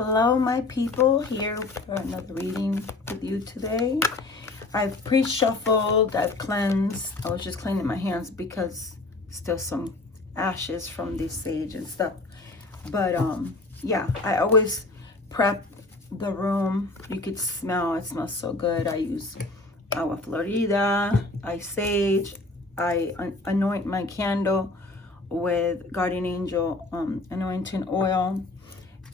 Hello, my people, here for another reading with you today. I've pre-shuffled, I've cleansed. I was just cleaning my hands because still some ashes from this sage and stuff. But yeah, I always prep the room. You could smell, it smells so good. I use agua florida, I sage, I anoint my candle with guardian angel anointing oil,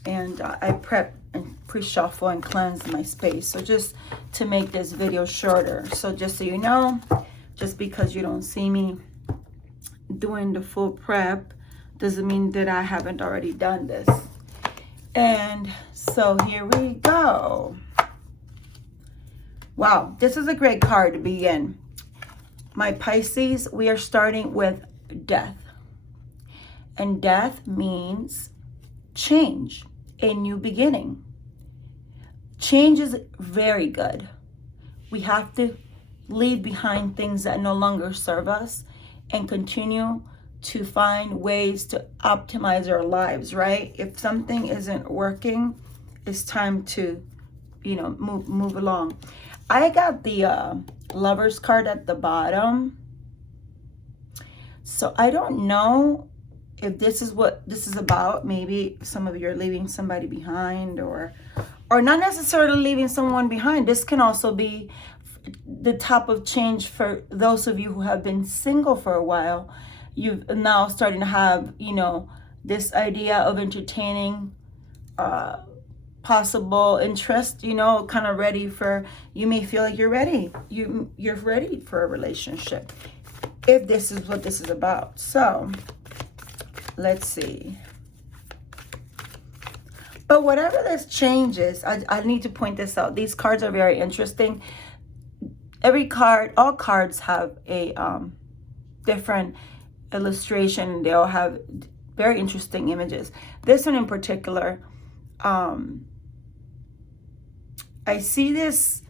and I prep and pre-shuffle and cleanse my space. So just to make this video shorter, so just so you know, just because you don't see me doing the full prep doesn't mean that I haven't already done this. And so here we go. Wow, this is a great card to begin. My Pisces, we are starting with death. And death means change, a new beginning. Change is very good. We have to leave behind things that no longer serve us and continue to find ways to optimize our lives, right? If something isn't working, it's time to, you know, move along. I got the Lovers card at the bottom. So I don't know if this is what this is about. Maybe some of you are leaving somebody behind, or not necessarily leaving someone behind. This can also be the type of change for those of you who have been single for a while. You've now starting to have, you know, this idea of entertaining possible interest, you know, kind of ready for, you may feel like you're ready. You're ready for a relationship, if this is what this is about. So let's see. But whatever this changes, I need to point this out. These cards are very interesting. Every card, all cards have a different illustration. They all have very interesting images. This one in particular, I see this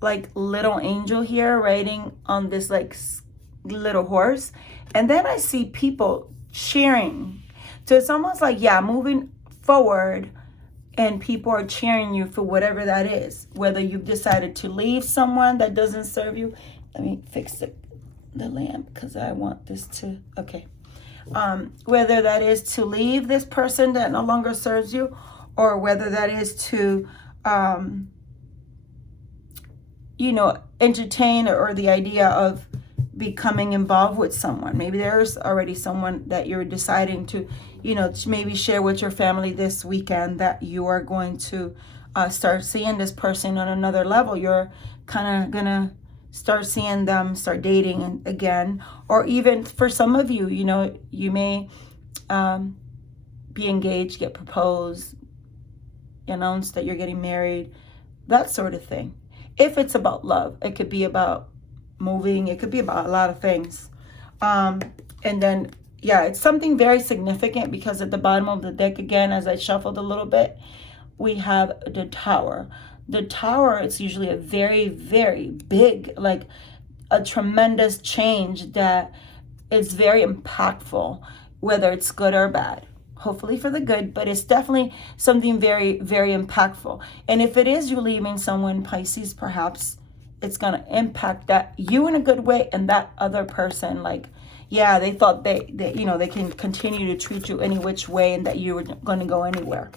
like little angel here riding on this like little horse. And then I see people cheering. So it's almost like, yeah, moving forward, and people are cheering you for whatever that is. Whether you've decided to leave someone that doesn't serve you. Let me fix the lamp because I want this to, okay. Whether that is to leave this person that no longer serves you, or whether that is to, you know, entertain or the idea of becoming involved with someone. Maybe there's already someone that you're deciding to, you know, to maybe share with your family this weekend, that you are going to start seeing this person on another level. You're kind of gonna start seeing them, start dating again. Or even for some of you, you know, you may be engaged, get proposed, announce that you're getting married, that sort of thing. If it's about love, it could be about moving, it could be about a lot of things. And then, yeah, it's something very significant because at the bottom of the deck, again, as I shuffled a little bit, we have the Tower. The Tower is usually a very, very big, like a tremendous change that is very impactful, whether it's good or bad. Hopefully for the good, but it's definitely something very, very impactful. And if it is you leaving someone, Pisces, perhaps it's going to impact that you in a good way, and that other person, like, yeah, they thought they you know, they can continue to treat you any which way and that you were going to go anywhere.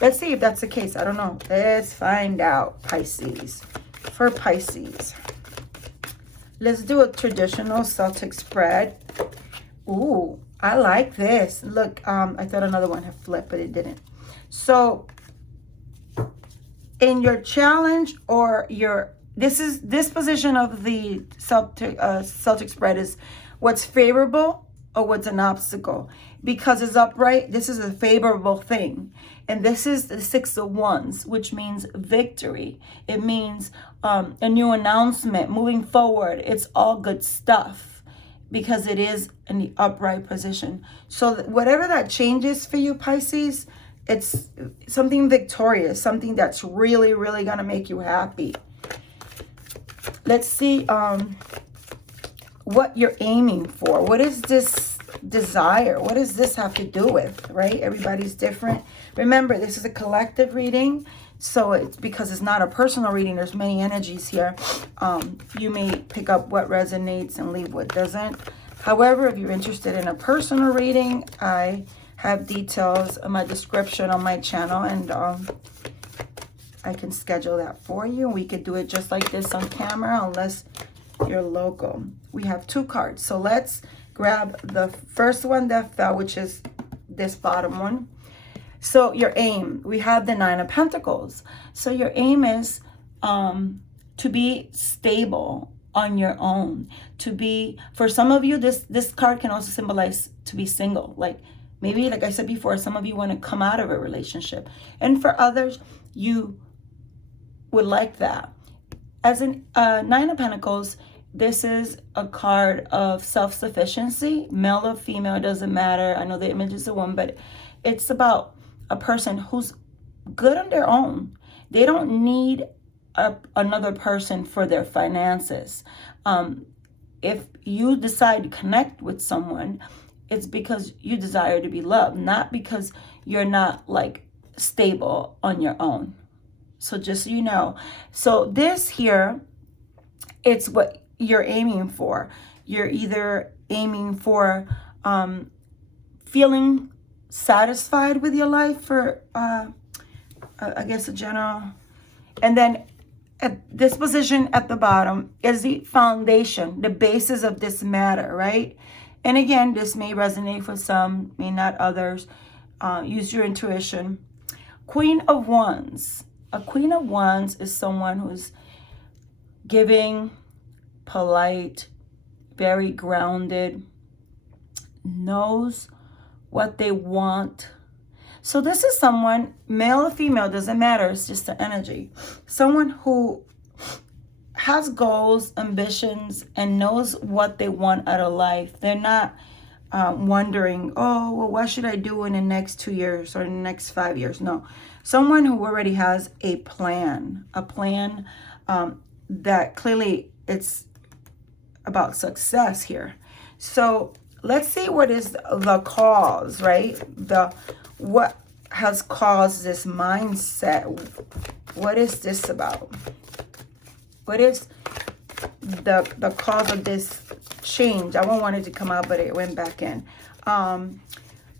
Let's see if that's the case. I don't know. Let's find out, Pisces. For Pisces, let's do a traditional Celtic spread. Ooh, I like this. Look, I thought another one had flipped, but it didn't. So in your challenge, or your, this position of the Celtic spread is what's favorable or what's an obstacle. Because it's upright, this is a favorable thing. And this is the 6 of Wands, which means victory. It means a new announcement, moving forward. It's all good stuff because it is in the upright position. So whatever that changes for you, Pisces, it's something victorious, something that's really, really going to make you happy. Let's see what you're aiming for. What is this desire. What does this have to do with, right? Everybody's different. Remember, this is a collective reading. So it's because it's not a personal reading. There's many energies here. You may pick up what resonates and leave what doesn't. However, if you're interested in a personal reading, I have details in my description on my channel, and I can schedule that for you. We could do it just like this on camera unless you're local. We have 2 cards. So let's grab the first one that fell, which is this bottom one. So your aim, we have the 9 of Pentacles. So your aim is to be stable on your own. To be, for some of you, this card can also symbolize to be single. Like maybe, like I said before, some of you want to come out of a relationship. And for others, you would like that. As in 9 of Pentacles, this is a card of self-sufficiency. Male or female, doesn't matter. I know the image is a woman, but it's about a person who's good on their own. They don't need another person for their finances. If you decide to connect with someone, it's because you desire to be loved, not because you're not like stable on your own. So just so you know. So this here, it's what you're aiming for. You're either aiming for feeling satisfied with your life, for I guess a general, and then at this position at the bottom is the foundation, the basis of this matter, right? And again, this may resonate for some, may not others. Use your intuition. Queen of Wands. A Queen of Wands is someone who's giving, polite, very grounded, knows what they want. So this is someone, male or female, doesn't matter, it's just the energy. Someone who has goals, ambitions, and knows what they want out of life. They're not wondering, oh, well, what should I do in the next 2 years or in the next 5 years? No, someone who already has a plan that clearly it's about success here. So let's see what is the cause, right? What has caused this mindset? What is this about? What is the cause of this change? I wanted to come out, but it went back in.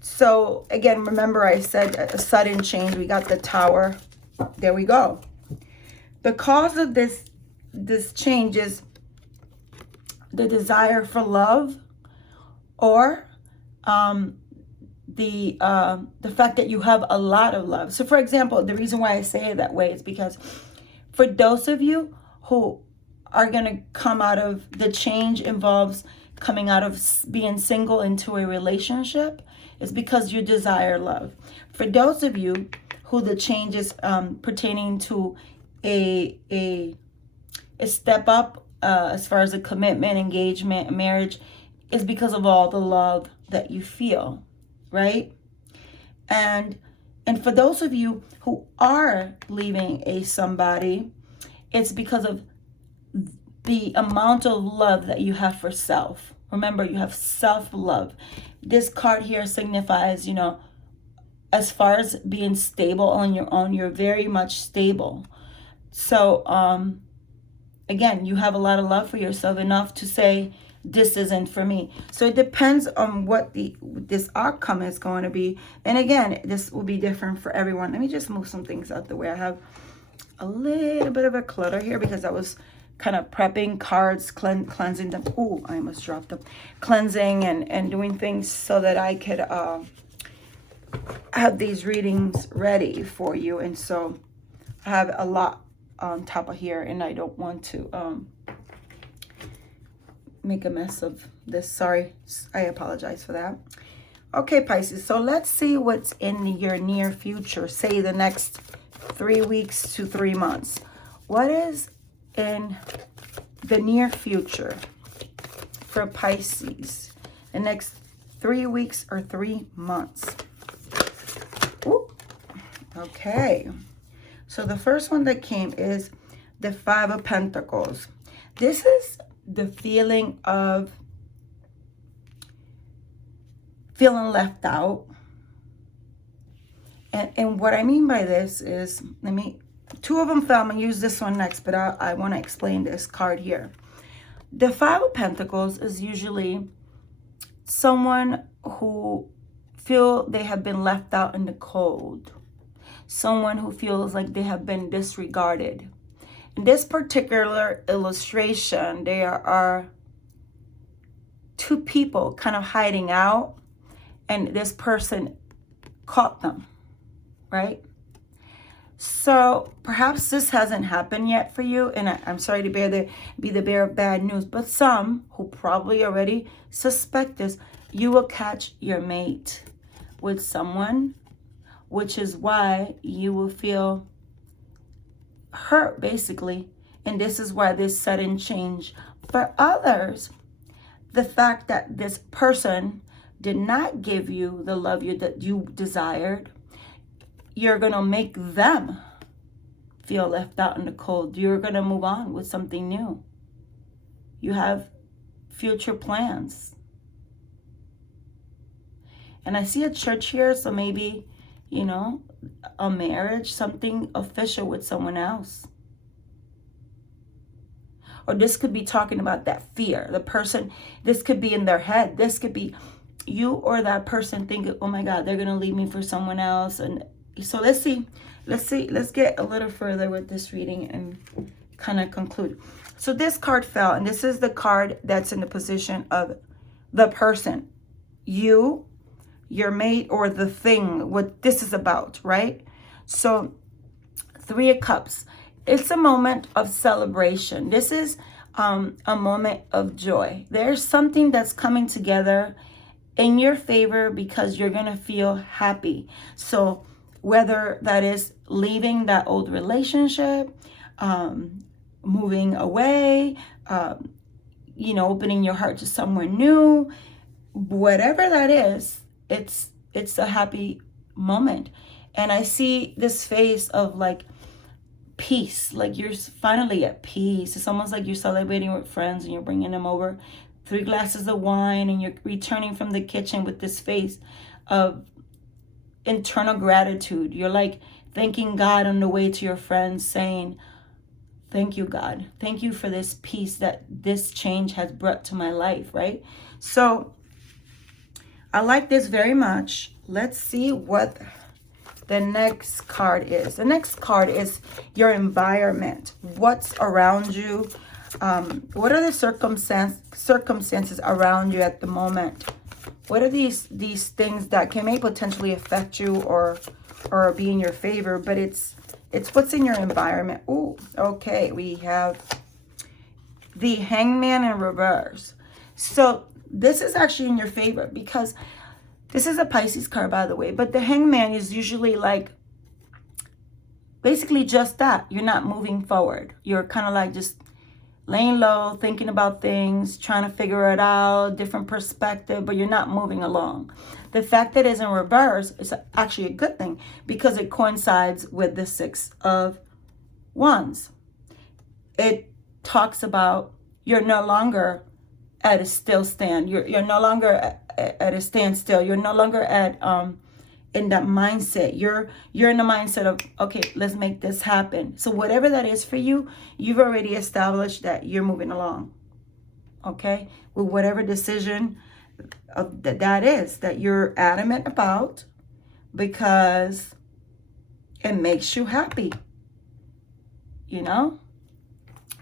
So again, remember I said a sudden change. We got the Tower. There we go. The cause of this change is the desire for love, or the fact that you have a lot of love. So for example, the reason why I say it that way is because for those of you who are going to come out of, the change involves coming out of being single into a relationship, is because you desire love. For those of you who the change is pertaining to a step up as far as a commitment, engagement, marriage, is because of all the love that you feel, right? And for those of you who are leaving somebody, it's because of the amount of love that you have for self. Remember, you have self-love. This card here signifies, you know, as far as being stable on your own, you're very much stable. So, again, you have a lot of love for yourself, enough to say, this isn't for me. So it depends on what this outcome is going to be. And again, this will be different for everyone. Let me just move some things out the way. I have a little bit of a clutter here because I was kind of prepping cards, cleansing them. Oh, I almost dropped them. Cleansing and doing things so that I could have these readings ready for you. And so I have a lot on top of here, and I don't want to make a mess of this. Sorry, I apologize for that. Okay, Pisces, so let's see what's in your near future, say the next 3 weeks to 3 months. What is in the near future for Pisces, the next 3 weeks or 3 months? Ooh. Okay, so the first one that came is the 5 of Pentacles. This is the feeling of feeling left out. And what I mean by this is, two of them fell. I'm going to use this one next, but I want to explain this card here. The Five of Pentacles is usually someone who feel they have been left out in the cold. Someone who feels like they have been disregarded. In this particular illustration, there are two people kind of hiding out, and this person caught them, right? So perhaps this hasn't happened yet for you, and I'm sorry to be the bearer of bad news, but some who probably already suspect this, you will catch your mate with someone, which is why you will feel hurt, basically. And this is why this sudden change. For others, the fact that this person did not give you the love that you desired, you're going to make them feel left out in the cold. You're going to move on with something new. You have future plans. And I see a church here, so maybe, you know, a marriage, something official with someone else. Or this could be talking about that fear. The person, this could be in their head. This could be you or that person thinking, oh my God, they're going to leave me for someone else. And so let's get a little further with this reading and kind of conclude. So this card fell, and this is the card that's in the position of the person, you, your mate, or the thing, what this is about, right? So Three of Cups, it's a moment of celebration. This is a moment of joy. There's something that's coming together in your favor because you're going to feel happy. So whether that is leaving that old relationship, moving away, you know, opening your heart to someone new, whatever that is, it's a happy moment. And I see this face of like peace, like you're finally at peace. It's almost like you're celebrating with friends and you're bringing them over 3 glasses of wine, and you're returning from the kitchen with this face of internal gratitude. You're like thanking God on the way to your friends, saying, thank you, God. Thank you for this peace that this change has brought to my life, right? So I like this very much. Let's see what the next card is. The next card is your environment. What's around you? What are the circumstances around you at the moment? What are these things that may potentially affect you or be in your favor? But it's what's in your environment. Ooh, okay. We have the Hangman in reverse. So this is actually in your favor because this is a Pisces card, by the way. But the Hangman is usually like basically just that. You're not moving forward. You're kind of like just laying low, thinking about things, trying to figure it out, different perspective, but you're not moving along. The fact that it's in reverse is actually a good thing because it coincides with the 6 of Wands. It talks about you're no longer at a still stand. You're no longer at a standstill. You're no longer at in that mindset. You're in the mindset of, okay, let's make this happen. So whatever that is for you, you've already established that you're moving along. Okay? With whatever decision that is that you're adamant about because it makes you happy. You know?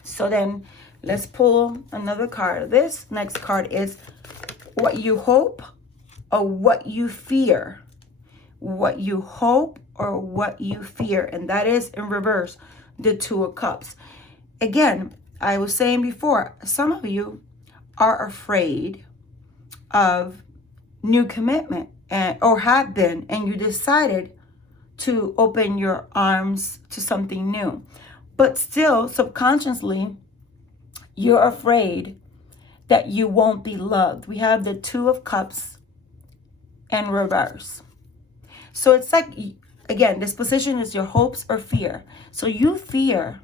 So then let's pull another card. This next card is what you hope or what you fear. What you hope or what you fear. And that is in reverse, the 2 of Cups. Again, I was saying before, some of you are afraid of new commitment or have been, and you decided to open your arms to something new. But still, subconsciously, you're afraid that you won't be loved. We have the 2 of Cups in reverse. So it's like, again, this position is your hopes or fear. So you fear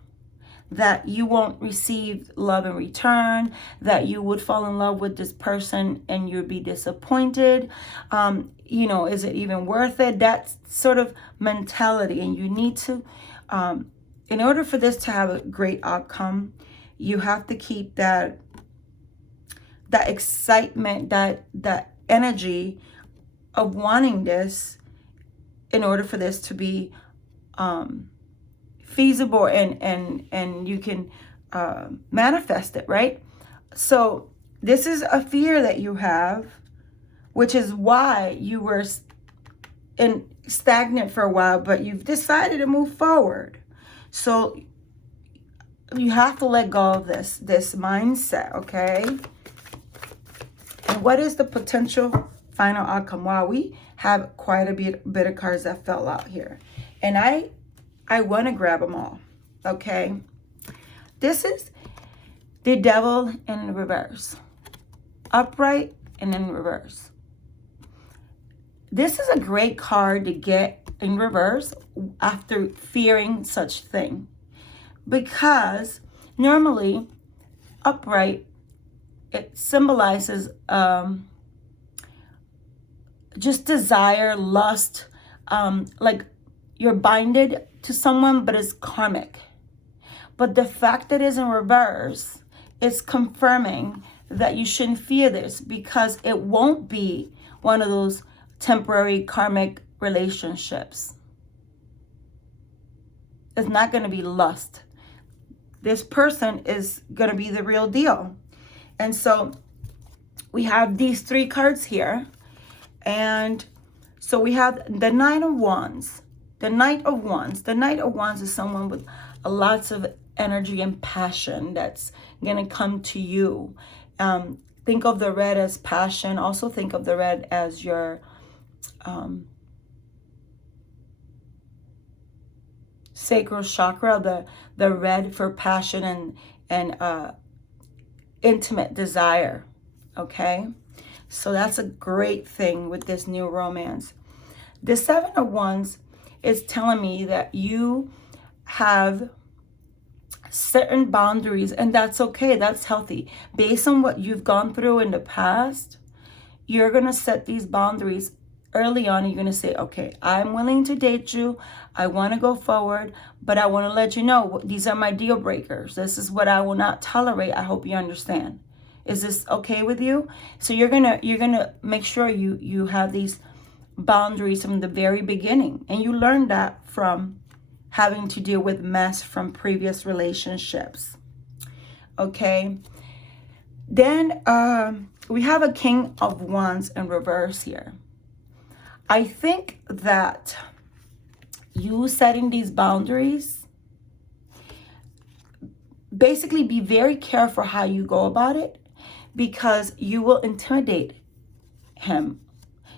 that you won't receive love in return, that you would fall in love with this person and you'd be disappointed. Is it even worth it? That sort of mentality. And you need to, in order for this to have a great outcome, you have to keep that excitement, that energy of wanting this in order for this to be feasible and you can manifest it, right? So this is a fear that you have, which is why you were stagnant for a while, but you've decided to move forward. So you have to let go of this mindset, okay? And what is the potential final outcome? Wow, we have quite a bit of cards that fell out here. And I want to grab them all, okay? This is the Devil in reverse. Upright and in reverse. This is a great card to get in reverse after fearing such thing. Because normally, upright, it symbolizes just desire, lust, like you're binded to someone, but it's karmic. But the fact that it's in reverse is confirming that you shouldn't fear this, because it won't be one of those temporary karmic relationships. It's not going to be lust. This person is going to be the real deal. And so we have these three cards here. And so we have the Knight of Wands. The Knight of Wands. The Knight of Wands is someone with lots of energy and passion that's going to come to you. Think of the red as passion. Also think of the red as your sacral chakra, the red for passion and intimate desire. Okay? So that's a great thing with this new romance. The Seven of Wands is telling me that you have certain boundaries, and that's okay. That's healthy. Based on what you've gone through in the past, you're going to set these boundaries early on. You're going to say, okay, I'm willing to date you. I want to go forward, but I want to let you know these are my deal breakers. This is what I will not tolerate. I hope you understand. Is this okay with you? So you're gonna make sure you have these boundaries from the very beginning, and you learn that from having to deal with mess from previous relationships. Okay. Then we have a King of Wands in reverse here. I think that you setting these boundaries, basically be very careful how you go about it, because you will intimidate him.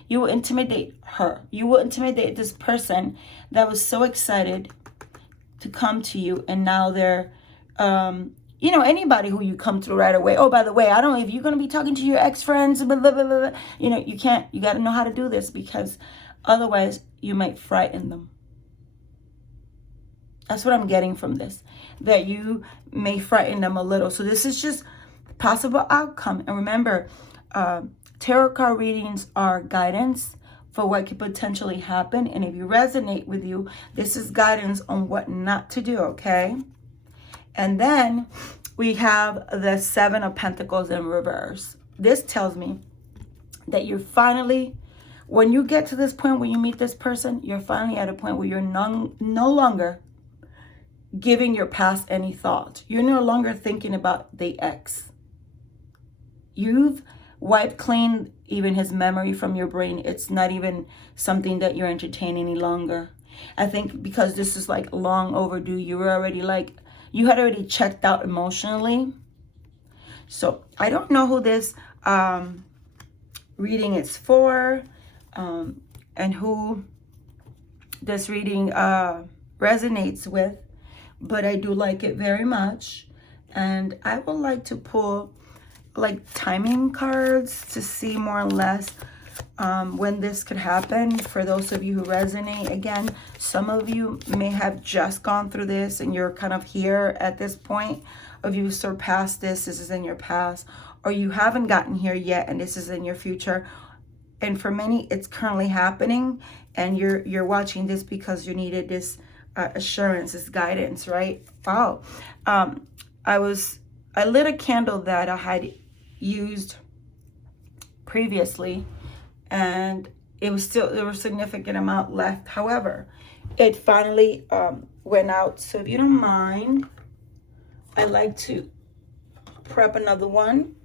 You will intimidate her. You will intimidate this person that was so excited to come to you, and now they're, anybody who you come through right away. Oh, by the way, I don't know if you're going to be talking to your ex-friends, blah, blah, blah, blah. You can't, you got to know how to do this, because otherwise you might frighten them. That's what I'm getting from this, that you may frighten them a little. So this is just possible outcome. And remember, tarot card readings are guidance for what could potentially happen. And if you resonate with you, this is guidance on what not to do, okay? And then we have the Seven of Pentacles in reverse. This tells me that you're finally, when you get to this point where you meet this person, you're finally at a point where you're no longer giving your past any thought. You're no longer thinking about the ex. You've wiped clean even his memory from your brain. It's not even something that you're entertaining any longer. I think because this is like long overdue, you were already like, you had already checked out emotionally. So I don't know who this reading is for, and who this reading resonates with, but I do like it very much. And I would like to pull like timing cards to see more or less when this could happen. For those of you who resonate, again, some of you may have just gone through this and you're kind of here at this point of you surpassed this is in your past, or you haven't gotten here yet and this is in your future. And for many, it's currently happening, and you're watching this because you needed this assurance, this guidance, right? Wow. I lit a candle that I had used previously, and it was still, there was a significant amount left. However, it finally went out. So if you don't mind, I like to prep another one.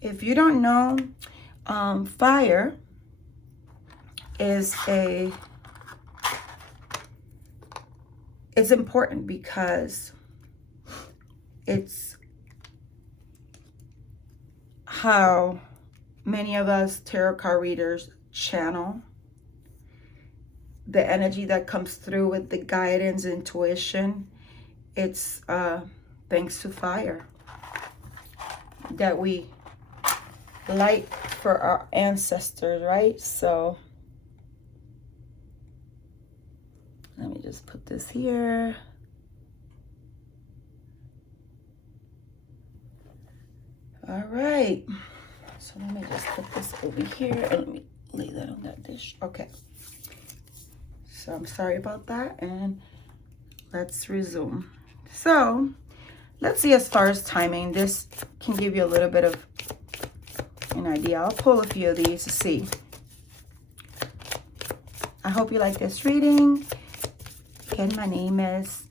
If you don't know, fire is it's important because it's how many of us tarot card readers channel the energy that comes through with the guidance, intuition. It's thanks to fire that we light for our ancestors, right? So let me just put this here. All right, so let me just put this over here and let me lay that on that dish. Okay, so I'm sorry about that, and let's resume. So let's see, as far as timing, this can give you a little bit of an idea. I'll pull a few of these to see. I hope you like this reading. Again, my name is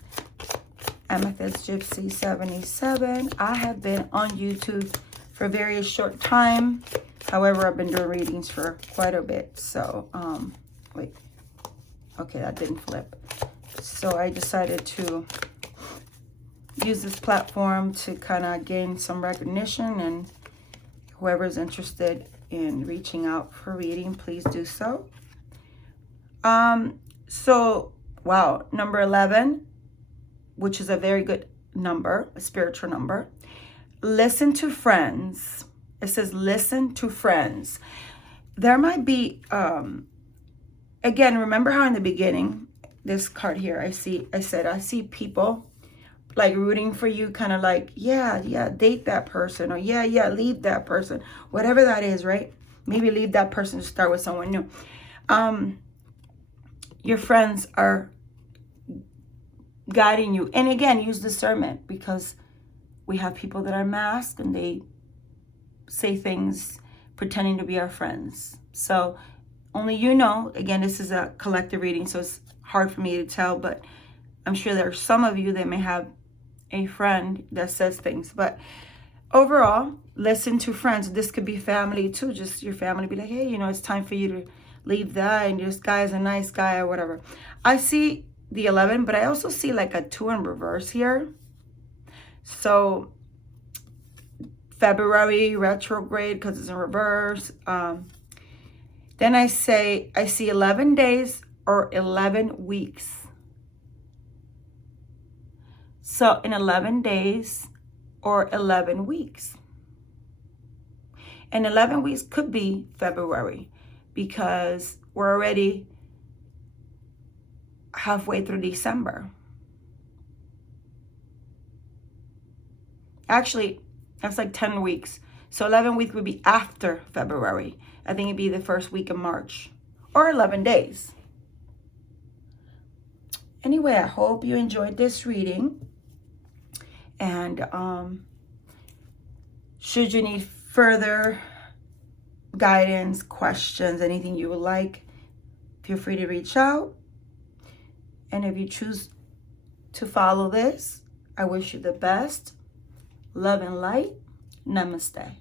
Amethyst Gypsy 77. I have been on YouTube for a very short time. However, I've been doing readings for quite a bit. So, wait. Okay, that didn't flip. So I decided to use this platform to kind of gain some recognition, and whoever's interested in reaching out for reading, please do so. So, wow, number 11, which is a very good number, a spiritual number. Listen to friends. It says listen to friends. There might be, again, remember how in the beginning, this card here, I said I see people like rooting for you, kind of like, yeah, date that person, or yeah, leave that person, whatever that is, right? Maybe leave that person to start with someone new. Your friends are guiding you. And again, use discernment, because we have people that are masked and they say things pretending to be our friends. So only you know. Again, this is a collective reading, so it's hard for me to tell, but I'm sure there are some of you that may have a friend that says things. But overall, listen to friends. This could be family too. Just your family be like, hey, you know, it's time for you to leave that, and this guy is a nice guy or whatever. I see the 11, but I also see like a 2 in reverse here. So February retrograde, because it's in reverse. Then I see 11 days or 11 weeks. So in 11 days or 11 weeks. And 11 weeks could be February, because we're already halfway through December. Actually, that's like 10 weeks. So 11 weeks would be after February. I think it'd be the first week of March, or 11 days. Anyway, I hope you enjoyed this reading. And should you need further guidance, questions, anything you would like, feel free to reach out. And if you choose to follow this, I wish you the best. Love and light. Namaste.